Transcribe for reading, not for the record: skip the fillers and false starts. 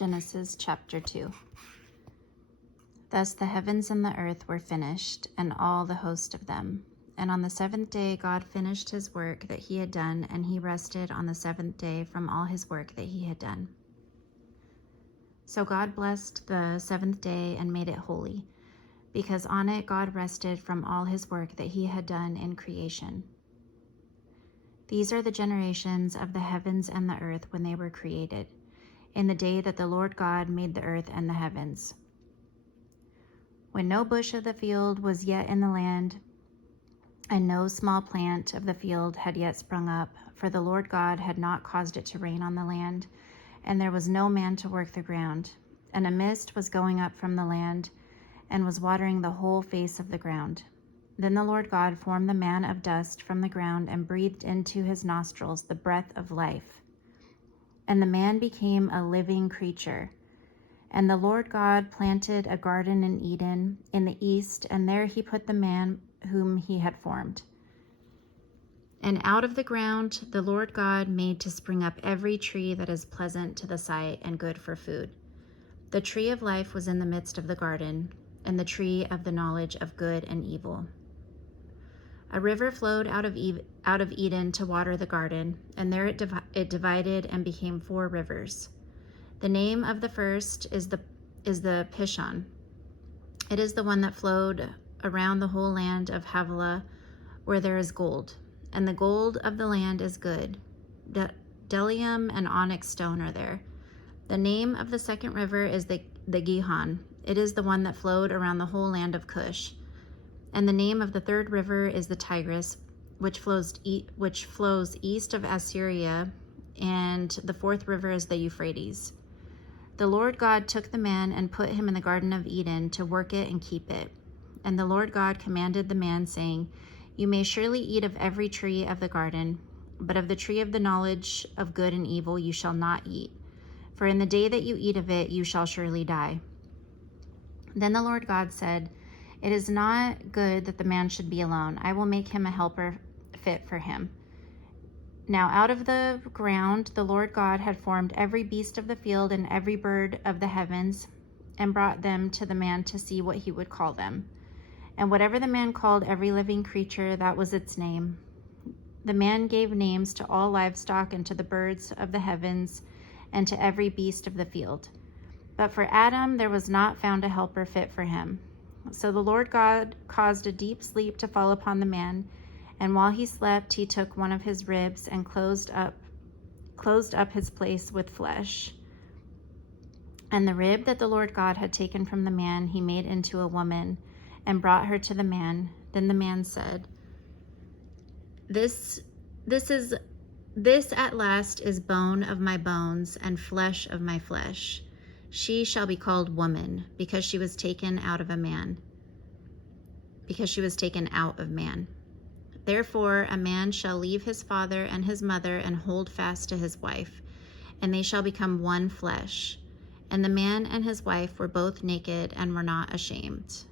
Genesis chapter 2. Thus the heavens and the earth were finished, and all the host of them. And on the seventh day God finished his work that he had done, and he rested on the seventh day from all his work that he had done. So God blessed the seventh day and made it holy, because on it God rested from all his work that he had done in creation. These are the generations of the heavens and the earth when they were created, in the day that the Lord God made the earth and the heavens. When no bush of the field was yet in the land, and no small plant of the field had yet sprung up, for the Lord God had not caused it to rain on the land, and there was no man to work the ground. And a mist was going up from the land, and was watering the whole face of the ground. Then the Lord God formed the man of dust from the ground, and breathed into his nostrils the breath of life. And the man became a living creature. And the Lord God planted a garden in Eden in the east, and there he put the man whom he had formed. And out of the ground the Lord God made to spring up every tree that is pleasant to the sight and good for food. The tree of life was in the midst of the garden, and the tree of the knowledge of good and evil. A river flowed out of Eden to water the garden, and there it divided and became 4 rivers. The name of the first is the Pishon. It is the one that flowed around the whole land of Havilah, where there is gold, and the gold of the land is good. Bdellium and onyx stone are there. The name of the second river is the Gihon. It is the one that flowed around the whole land of Cush. And the name of the third river is the Tigris, which flows east of Assyria, and the fourth river is the Euphrates. The Lord God took the man and put him in the Garden of Eden to work it and keep it. And the Lord God commanded the man, saying, "You may surely eat of every tree of the garden, but of the tree of the knowledge of good and evil you shall not eat. For in the day that you eat of it, you shall surely die." Then the Lord God said, "It is not good that the man should be alone. I will make him a helper fit for him." Now out of the ground the Lord God had formed every beast of the field and every bird of the heavens, and brought them to the man to see what he would call them. And whatever the man called every living creature, that was its name. The man gave names to all livestock, and to the birds of the heavens, and to every beast of the field. But for Adam there was not found a helper fit for him. So the Lord God caused a deep sleep to fall upon the man, and while he slept, he took one of his ribs and closed up his place with flesh. And the rib that the Lord God had taken from the man he made into a woman, and brought her to the man. Then the man said, This at last is bone of my bones and flesh of my flesh. She shall be called woman, because she was taken out of man. Therefore a man shall leave his father and his mother and hold fast to his wife, and they shall become one flesh. And the man and his wife were both naked and were not ashamed.